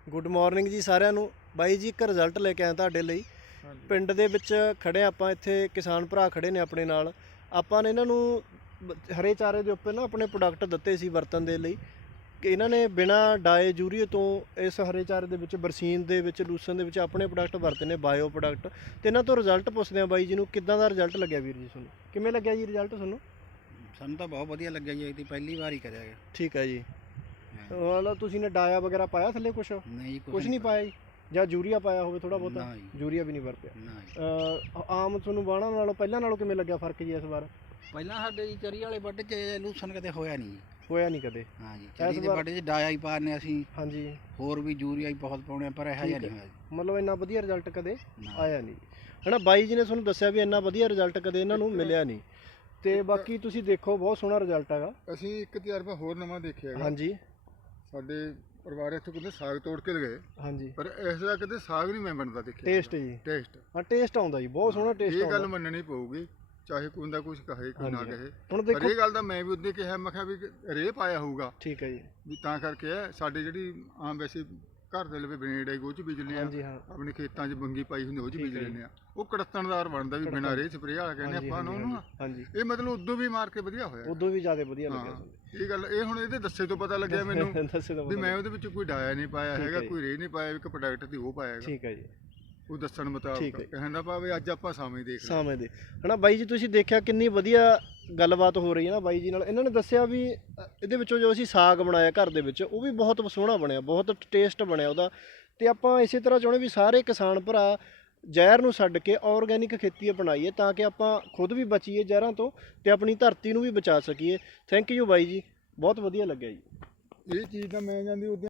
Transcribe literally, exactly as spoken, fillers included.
Good morning ਜੀ ਸਾਰਿਆਂ ਨੂੰ। ਬਾਈ ਜੀ ਇੱਕ ਰਿਜ਼ਲਟ ਲੈ ਕੇ ਆਇਆ ਤੁਹਾਡੇ ਲਈ। ਪਿੰਡ ਦੇ ਵਿੱਚ ਖੜੇ ਆਪਾਂ, ਇੱਥੇ ਕਿਸਾਨ ਭਰਾ ਖੜੇ ਨੇ ਆਪਣੇ ਨਾਲ। ਆਪਾਂ ਨੇ ਇਹਨਾਂ ਨੂੰ ਹਰੇ ਚਾਰੇ ਦੇ ਉੱਪਰ ਨਾ ਆਪਣੇ ਪ੍ਰੋਡਕਟ ਦਿੱਤੇ ਸੀ ਵਰਤਣ ਦੇ ਲਈ ਕਿ ਇਹਨਾਂ ਨੇ ਬਿਨਾਂ ਡਾਏ ਯੂਰੀਏ ਤੋਂ ਇਸ ਹਰੇ ਚਾਰੇ ਦੇ ਵਿੱਚ ਬਰਸੀਨ ਦੇ ਵਿੱਚ ਲੂਸਨ ਦੇ ਵਿੱਚ ਆਪਣੇ ਪ੍ਰੋਡਕਟ ਵਰਤੇ ਨੇ, ਬਾਇਓ ਪ੍ਰੋਡਕਟ। ਤੇ ਇਹਨਾਂ ਤੋਂ ਰਿਜ਼ਲਟ ਪੁੱਛਦੇ ਆ ਬਾਈ ਜੀ ਨੂੰ, ਕਿੱਦਾਂ ਦਾ ਰਿਜ਼ਲਟ ਲੱਗਿਆ ਵੀਰ ਜੀ ਤੁਹਾਨੂੰ? ਕਿਵੇਂ ਲੱਗਿਆ ਜੀ ਰਿਜ਼ਲਟ ਤੁਹਾਨੂੰ? ਸਾਨੂੰ ਤਾਂ ਬਹੁਤ ਵਧੀਆ ਲੱਗਿਆ ਜੀ, ਇਹ ਪਹਿਲੀ ਵਾਰ ਹੀ ਕਰਿਆ ਗਿਆ। ਠੀਕ ਹੈ ਜੀ। ਮਤਲਬ ਤੁਸੀਂ ਨੇ ਡਾਇਆ ਵਗੈਰਾ ਪਾਇਆ ਥੱਲੇ ਕੁਛ? ਨਹੀਂ, ਕੁਛ ਨਹੀਂ ਪਾਇਆ ਜੀ? ਜਾਂ ਯੂਰੀਆ ਪਾਇਆ ਹੋਵੇ ਥੋੜਾ ਬਹੁਤਾ? ਨਾ ਜੀ। ਯੂਰੀਆ ਵੀ ਨਹੀਂ ਵਰਤਿਆ? ਨਾ ਜੀ। ਆਮ ਤੁਹਾਨੂੰ ਬਾਣਾ ਨਾਲੋਂ ਪਹਿਲਾਂ ਨਾਲੋਂ ਕਿਵੇਂ ਲੱਗਿਆ ਫਰਕ ਜੀ ਇਸ ਵਾਰ? ਪਹਿਲਾਂ ਸਾਡੇ ਜੀ ਚਰੀ ਵਾਲੇ ਵੱਢ 'ਚ ਲੂਸਨ ਕਦੇ ਹੋਇਆ ਨਹੀਂ ਜੀ। ਹੋਇਆ ਨਹੀਂ ਕਦੇ? ਹਾਂ ਜੀ, ਚਰੀ ਦੇ ਵੱਢ 'ਚ ਡਾਇਆ ਹੀ ਪਾਉਂਦੇ ਅਸੀਂ। ਹਾਂਜੀ, ਹੋਰ ਵੀ ਯੂਰੀਆ ਹੀ ਬਹੁਤ ਪਾਉਣੇ, ਪਰ ਇਹੋ ਜਿਹਾ ਨਹੀਂ ਹੋਇਆ ਜੀ। ਮਤਲਬ ਇੰਨਾ ਵਧੀਆ ਰਿਜ਼ਲਟ ਕਦੇ ਆਇਆ ਨਹੀਂ ਹੈ ਨਾ। ਬਾਈ ਜੀ ਨੇ ਤੁਹਾਨੂੰ ਦੱਸਿਆ ਵੀ ਇੰਨਾ ਵਧੀਆ ਰਿਜ਼ਲਟ ਕਦੇ ਇਹਨਾਂ ਨੂੰ ਮਿਲਿਆ ਨਹੀਂ। ਤੇ ਬਾਕੀ ਤੁਸੀਂ ਦੇਖੋ ਬਹੁਤ ਸੋਹਣਾ ਰਿਜ਼ਲਟ ਹੈਗਾ। ਅਸੀਂ ਇੱਕ ਤਜਰਬਾ ਹੋਰ ਨਵਾਂ ਦੇਖਿਆ ਹੈਗਾ। ਹਾਂਜੀ, ਸਾਡੇ ਪਰਿਵਾਰ ਇੱਥੋਂ ਕਿਤੇ ਸਾਗ ਤੋੜ ਕੇ ਲਗਾਏ, ਹਾਂਜੀ, ਪਰ ਇਸ ਦਾ ਕਦੇ ਸਾਗ ਨਹੀਂ ਮੈਂ ਬਣਦਾ ਦੇਖਿਆ। ਟੇਸਟ ਜੀ? ਟੇਸਟ, ਹਾਂ ਟੇਸਟ ਆਉਂਦਾ ਜੀ, ਬਹੁਤ ਸੋਹਣਾ ਟੇਸਟ ਇਹ ਆਉਂਦਾ। ਗੱਲ ਮੰਨਣੀ ਪਊਗੀ, ਚਾਹੇ ਕੋਈ ਦਾ ਕੁਝ ਕਹੇ ਕੋਈ ਨਾ ਕਹੇ। ਹੁਣ ਪਰ ਦੇਖੋ, ਇਹ ਗੱਲ ਤਾਂ ਮੈਂ ਵੀ ਉਦੋਂ ਕਿਹਾ, ਮੈਂ ਕਿਹਾ ਵੀ ਰੇਹ ਪਾਇਆ ਹੋਊਗਾ ਠੀਕ ਹੈ ਜੀ। ਵੀ ਤਾਂ ਕਰਕੇ ਹੈ। ਸਾਡੇ ਜਿਹੜੀ ਆਮ ਵੈਸੇ ਘਰ ਦੇ ਲਵੇ ਬਨੇਡ ਹੈ, ਉਹ 'ਚ ਬੀਜ ਲੈਂਦੇ ਆ। ਹਾਂਜੀ, ਹਾਂ, ਆਪਣੇ ਖੇਤਾਂ 'ਚ ਬੰਗੀ ਪਾਈ ਹੁੰਦੀ, ਉਹ 'ਚ ਠੀਕ ਬੀਜ ਹੈ ਜੀ। ਲੈਂਦੇ ਆ। ਉਹ ਕੜਤਣਦਾਰ ਬਣਦਾ ਵੀ ਬਿਨਾਂ ਰੇਹ ਸਪਰੇਅ ਵਾਲਾ ਕਹਿੰਦੇ ਹਾਂਜੀ, ਆਪਾਂ ਨੂੰ ਉਹਨੂੰ। ਹਾਂਜੀ, ਇਹ ਮਤਲਬ ਉਦੋਂ ਵੀ ਮਾਰ ਕੇ ਵਧੀਆ ਹੋਇਆ। ਉਦੋਂ ਵੀ ਜ਼ਿਆਦਾ ਵਧੀਆ ਲੱਗਿਆ ਹਾਂ, ਤੁਹਾਨੂੰ? ਇਹ ਗੱਲ ਇਹ ਹੁਣ ਇਹਦੇ ਦੱਸੇ ਤੋਂ ਪਤਾ ਲੱਗਿਆ ਮੈਨੂੰ ਦੱਸੇ ਤਾਂ ਵੀ ਮੈਂ ਉਹਦੇ ਵਿੱਚ ਕੋਈ ਡਾਇਆ ਨਹੀਂ ਪਾਇਆ ਠੀਕ ਹੈਗਾ, ਹੈ ਜੀ। ਕੋਈ ਰੇਹ ਨਹੀਂ ਪਾਇਆ, ਇੱਕ ਪ੍ਰੋਡਕਟ ਦੀ ਉਹ ਪਾਇਆ ਹੈਗਾ। ਠੀਕ ਹੈ ਜੀ। ਉਹ ਦੱਸਣ ਠੀਕ ਮੁਤਾਬਕ ਹੈ। ਕਹਿਣ ਦਾ ਭਾਵੇਂ ਅੱਜ ਆਪਾਂ ਸਾਵੇਂ ਦੇਖ ਲਏ। ਸਾਵੇਂ ਦੇ ਹਨਾ। ਬਾਈ ਜੀ ਤੁਸੀਂ ਦੇਖਿਆ ਕਿੰਨੀ ਵਧੀਆ ਗੱਲਬਾਤ ਹੋ ਰਹੀ ਹੈ ਨਾ ਬਾਈ ਜੀ ਨਾਲ। ਇਹਨਾਂ ਨੇ ਦੱਸਿਆ ਵੀ ਅ, ਇਹਦੇ ਵਿੱਚੋਂ ਜੋ ਅਸੀਂ ਸਾਗ ਬਣਾਇਆ ਘਰ ਦੇ ਵਿੱਚ, ਉਹ ਵੀ ਬਹੁਤ ਸੋਹਣਾ ਬਣਿਆ, ਬਹੁਤ ਟੇਸਟ ਬਣਿਆ ਉਹਦਾ। ਤੇ ਆਪਾਂ ਇਸੇ ਤਰ੍ਹਾਂ ਚਾਹੁੰਦੇ ਵੀ ਸਾਰੇ ਕਿਸਾਨ ਭਰਾ ਜ਼ਹਿਰ ਨੂੰ ਛੱਡ ਕੇ ਆਰਗੈਨਿਕ ਖੇਤੀ ਅਪਣਾਈਏ, ਤਾਂ ਕਿ ਆਪਾਂ ਖੁਦ ਵੀ ਬਚੀਏ ਜ਼ਹਿਰਾਂ ਤੋਂ ਤੇ ਆਪਣੀ ਧਰਤੀ ਨੂੰ ਵੀ ਬਚਾ ਸਕੀਏ। ਥੈਂਕ ਯੂ ਬਾਈ ਜੀ, ਬਹੁਤ ਵਧੀਆ ਲੱਗਿਆ ਜੀ। ਇਹ ਚੀਜ਼ ਤਾਂ ਮੈਂ ਜਾਂਦੀ ਉਦੋਂ